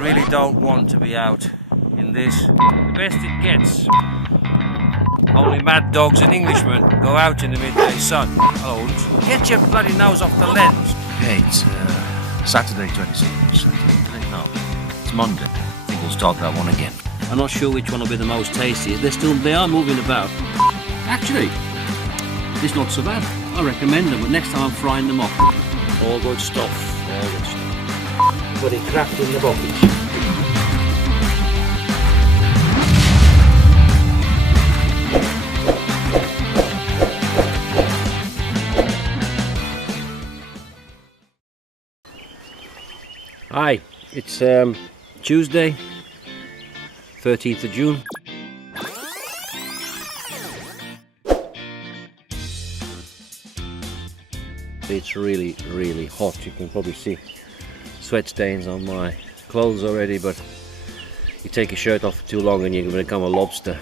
really don't want to be out in this. The best it gets. Only mad dogs and Englishmen go out in the midday sun. Hello, get your bloody nose off the lens. Yeah, it's Saturday 26th. No, it's Monday. I think we'll start that one again. I'm not sure which one will be the most tasty. They are moving about. Actually, it's not so bad. I recommend them, but next time I'm frying them up. All good stuff. All good stuff. Put it craft in the bucket. Hi, it's Tuesday, 13th of June. It's really, really hot. You can probably see sweat stains on my clothes already, but you take your shirt off for too long and you're going to become a lobster.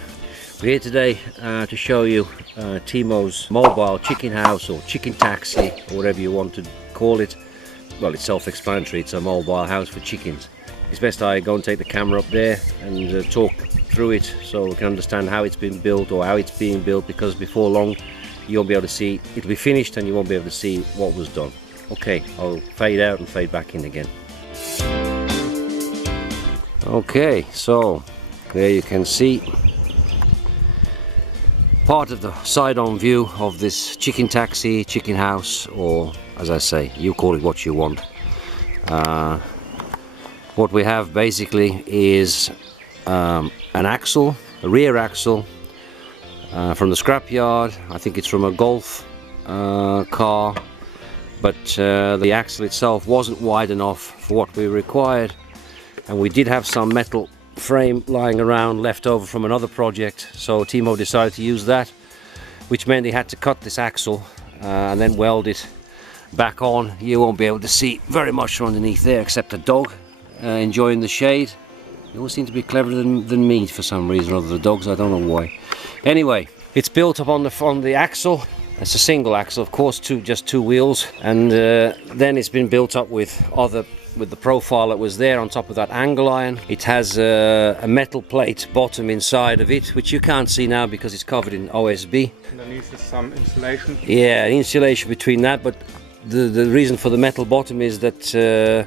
We're here today to show you Timo's mobile chicken house or chicken taxi, or whatever you want to call it. Well, it's self-explanatory. It's a mobile house for chickens. It's best I go and take the camera up there and talk through it so we can understand how it's been built or how it's being built, because before long you won't be able to see, it'll be finished and you won't be able to see what was done. Okay, I'll fade out and fade back in again. Okay, so there you can see part of the side-on view of this chicken taxi, chicken house, or as I say, you call it what you want. What we have basically is an axle, a rear axle from the scrapyard. I think it's from a Golf car, but the axle itself wasn't wide enough for what we required, and we did have some metal frame lying around left over from another project, so Timo decided to use that, which meant he had to cut this axle and then weld it back on. You won't be able to see very much from underneath there except a dog enjoying the shade. They all seem to be cleverer than me for some reason, or the dogs, I don't know why. Anyway, it's built up on the axle. It's a single axle, of course, just two wheels, and then it's been built up with the profile that was there on top of that angle iron. It has a metal plate bottom inside of it, which you can't see now because it's covered in OSB. Underneath is some insulation. Yeah, insulation between that, but the reason for the metal bottom is that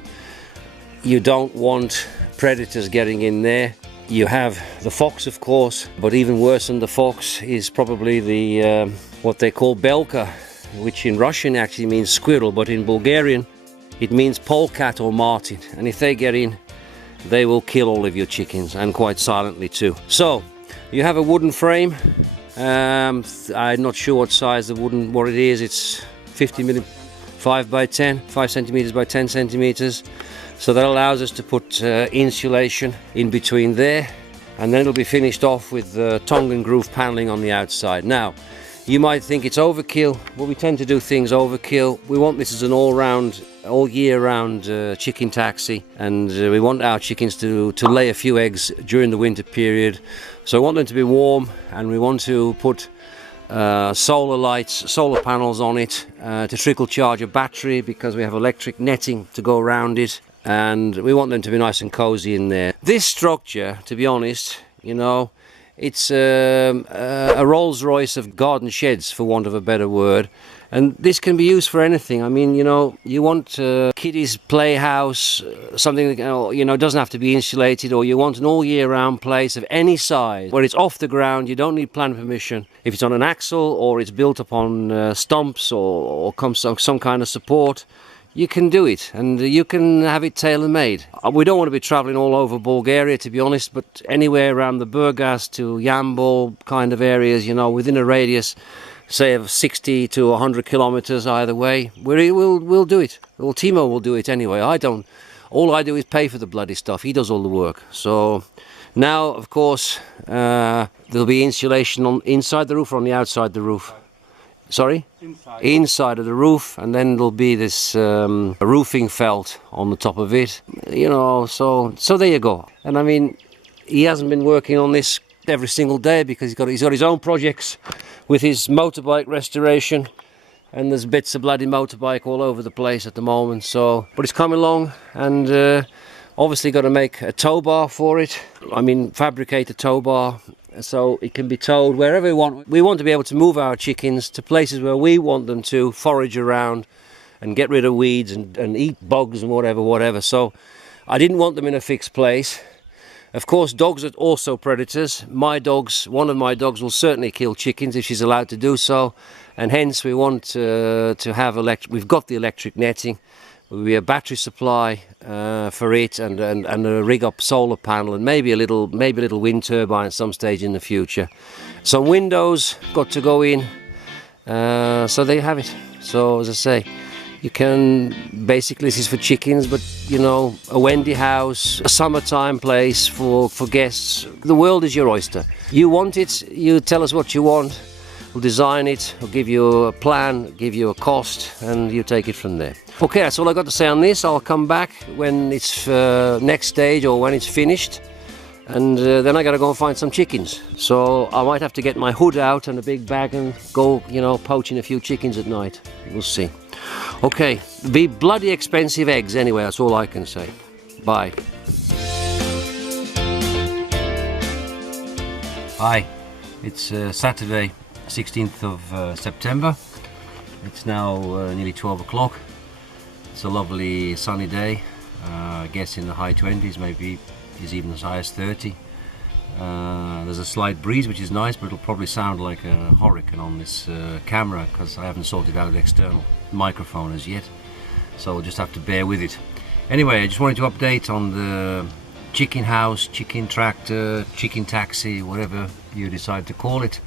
you don't want predators getting in there. You have the fox, of course, but even worse than the fox is probably the what they call belka, which in Russian actually means squirrel, but in Bulgarian it means polecat or martin, and if they get in, they will kill all of your chickens, and quite silently too. So you have a wooden frame. I'm not sure what size what it is. It's 50mm, 5 centimeters by 10 centimeters. So that allows us to put insulation in between there, and then it'll be finished off with tongue and groove paneling on the outside. Now, you might think it's overkill, but we tend to do things overkill. We want this as an all year round chicken taxi, and we want our chickens to lay a few eggs during the winter period. So we want them to be warm, and we want to put solar lights, solar panels on it to trickle charge a battery, because we have electric netting to go around it, and we want them to be nice and cozy in there. This structure, to be honest, you know, it's a Rolls-Royce of garden sheds, for want of a better word. And this can be used for anything. I mean, you know, you want a kiddies playhouse, something that, you know, doesn't have to be insulated, or you want an all year round place of any size where it's off the ground. You don't need planning permission. If it's on an axle or it's built upon stumps or some kind of support, you can do it, and you can have it tailor-made. We don't want to be travelling all over Bulgaria, to be honest, but anywhere around the Burgas to Yambol kind of areas, you know, within a radius, say, of 60 to 100 kilometers either way, we'll do it. Well, Timo will do it anyway. All I do is pay for the bloody stuff. He does all the work. So now, of course, there'll be insulation inside the roof or on the outside the roof. Sorry? Inside of the roof, and then there'll be this roofing felt on the top of it, you know, so there you go. And I mean, he hasn't been working on this every single day because he's got his own projects with his motorbike restoration, and there's bits of bloody motorbike all over the place at the moment. So, but it's coming along, and Obviously got to make a tow bar for it. I mean, fabricate a tow bar so it can be towed wherever we want. We want to be able to move our chickens to places where we want them to forage around and get rid of weeds and eat bugs and whatever. So I didn't want them in a fixed place. Of course, dogs are also predators. One of my dogs will certainly kill chickens if she's allowed to do so, and hence we want to have we've got the electric netting. There'll be a battery supply for it, and a rig up solar panel, and maybe a little wind turbine at some stage in the future. Some windows got to go in, so there you have it. So as I say, you can basically, this is for chickens, but you know, a Wendy house, a summertime place for guests. The world is your oyster. You want it, you tell us what you want, we'll design it, we'll give you a plan, give you a cost, and you take it from there. Okay, that's all I got to say on this. I'll come back when it's next stage or when it's finished, and then I gotta go and find some chickens. So I might have to get my hood out and a big bag and go, you know, poaching a few chickens at night. We'll see. Okay, be bloody expensive eggs anyway, that's all I can say. Bye. Hi, it's Saturday, 16th of September. It's now nearly 12 o'clock. It's a lovely sunny day, I guess in the high 20s, maybe is even as high as 30. There's a slight breeze, which is nice, but it'll probably sound like a hurricane on this camera because I haven't sorted out the external microphone as yet, so we'll just have to bear with it. Anyway, I just wanted to update on the chicken house, chicken tractor, chicken taxi, whatever you decide to call it,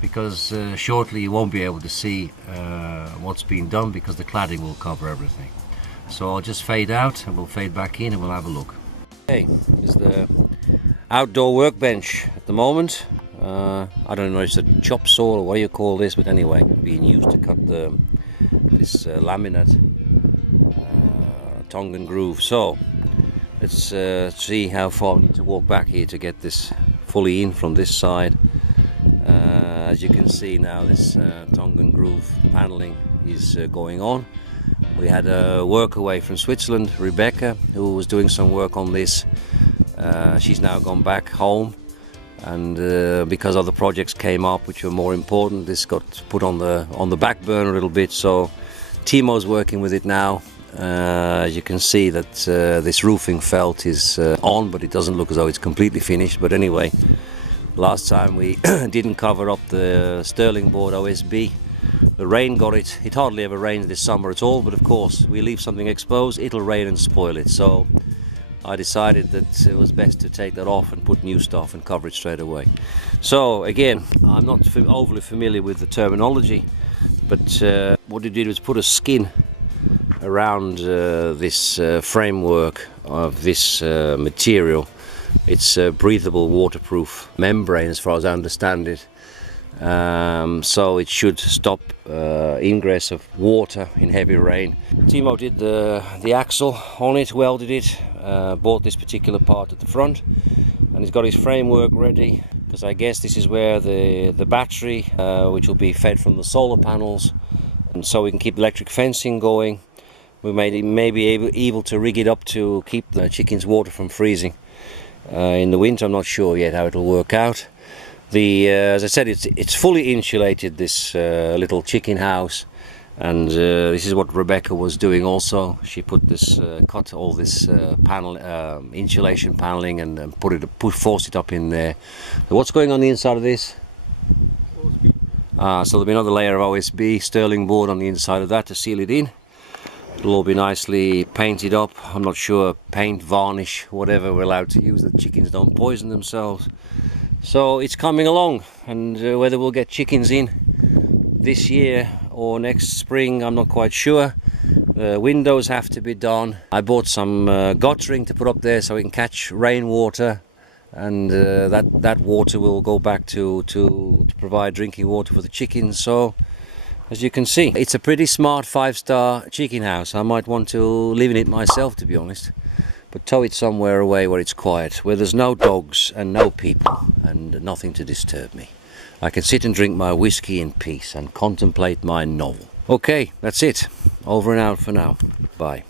because shortly you won't be able to see what's been done because the cladding will cover everything. So I'll just fade out and we'll fade back in and we'll have a look. Okay, here's the outdoor workbench at the moment. I don't know if it's a chop saw or what do you call this, but anyway, being used to cut this laminate tongue and groove. So let's see how far we need to walk back here to get this fully in from this side. As you can see now, this tongue and groove paneling is going on. We had a workaway from Switzerland, Rebecca, who was doing some work on this. She's now gone back home, and because other projects came up which were more important, this got put on the back burner a little bit. So Timo's working with it now. As you can see that this roofing felt is on, but it doesn't look as though it's completely finished. But anyway, last time we didn't cover up the Sterling board OSB. The rain got it. It hardly ever rains this summer at all, but of course we leave something exposed, it'll rain and spoil it. So I decided that it was best to take that off and put new stuff and cover it straight away. So again, I'm not overly familiar with the terminology, but what we did was put a skin around this framework of this material. It's a breathable, waterproof membrane as far as I understand it. So it should stop ingress of water in heavy rain. Timo did the axle on it, welded it, bought this particular part at the front, and he's got his framework ready, because I guess this is where the battery, which will be fed from the solar panels, and so we can keep electric fencing going. We may be able to rig it up to keep the chickens' water from freezing in the winter. I'm not sure yet how it'll work out. As I said, it's fully insulated, this little chicken house, and this is what Rebecca was doing also. She put this, cut all this panel, insulation paneling, and forced it up in there. So what's going on the inside of this? So there'll be another layer of OSB Sterling board on the inside of that to seal it in. It'll all be nicely painted up. I'm not sure, paint, varnish, whatever we're allowed to use, that chickens don't poison themselves. So it's coming along, and whether we'll get chickens in this year or next spring, I'm not quite sure. The windows have to be done. I bought some guttering to put up there so we can catch rainwater, and that water will go back to provide drinking water for the chickens. So as you can see, it's a pretty smart 5-star chicken house. I might want to live in it myself, to be honest. But tow it somewhere away where it's quiet, where there's no dogs and no people and nothing to disturb me. I can sit and drink my whiskey in peace and contemplate my novel. Okay, that's it. Over and out for now. Bye.